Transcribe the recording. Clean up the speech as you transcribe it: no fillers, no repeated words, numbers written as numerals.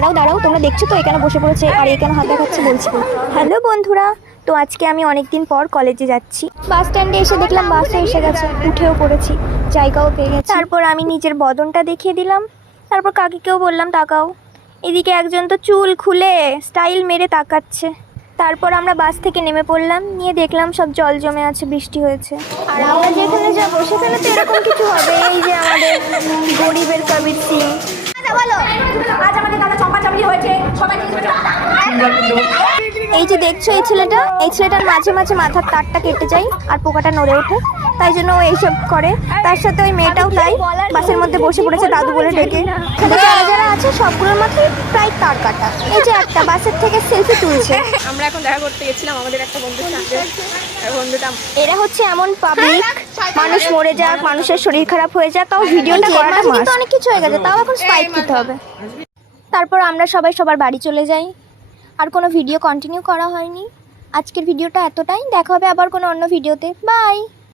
দাঁড়াও দাঁড়াও, তোমরা দেখছো তো এখানে বসে পড়েছে আর এখানে হাত দেখাচ্ছে বলছি। হ্যালো বন্ধুরা, তো আজকে আমি অনেকদিন পর কলেজে যাচ্ছি। বাস স্ট্যান্ডে এসে দেখলাম বাসও এসে গেছে, উঠেও পড়েছি, জায়গাও পেয়ে গেছি। তারপর আমি নিজের বদনটা দেখিয়ে দিলাম, তারপর কাকিকেও বললাম তাকাও। এদিকে একজন তো চুল খুলে স্টাইল মেরে তাকাচ্ছে। তারপর আমরা বাস থেকে নেমে পড়লাম, নিয়ে দেখলাম সব জল জমে আছে, বৃষ্টি হয়েছে। আর আমরা যেখানে যাবো সেখানে তো এরকম কিছু হবে। এই যে আমাদের গরিবের কবির সিং। আজ আমাদের দাদা চম্পাচামড়ি হয়েছে সবাই। এই যে দেখছো এই ছেলেটার মাঝে মাঝে মাথার তারটা কেটে যায় আর পোকাটা নড়ে ওঠে, তাই জন্য ও এইসব করে। তার সাথে ওই মেয়েটাও তাই, বাসের মধ্যে বসে পড়েছে দাদু বলে ডেকে। সাথে যারা যারা আছে সবগুলোর মাথায় প্রায় তার কাটা। এই যে একটা বাসের থেকে সেলফি তুলছে। আমরা এখন দেখা করতে গেছিলাম আমাদের একটা বন্ধুর সাথে। বন্ধুটা এরা হচ্ছে এমন পাবলিক, মানুষ মরে যাক, মানুষের শরীর খারাপ হয়ে যাক, তাও ভিডিওটা করাটা কিন্তু অনেক কিছু হয়ে গেছে, তাও এখন স্পাইক দিতে হবে। তারপর আমরা সবাই সবার বাড়ি চলে যাই, আর কোনো ভিডিও কন্টিনিউ করা হয়নি। আজকের ভিডিওটা এতটাই, দেখা হবে আবার কোনো অন্য ভিডিওতে। বাই।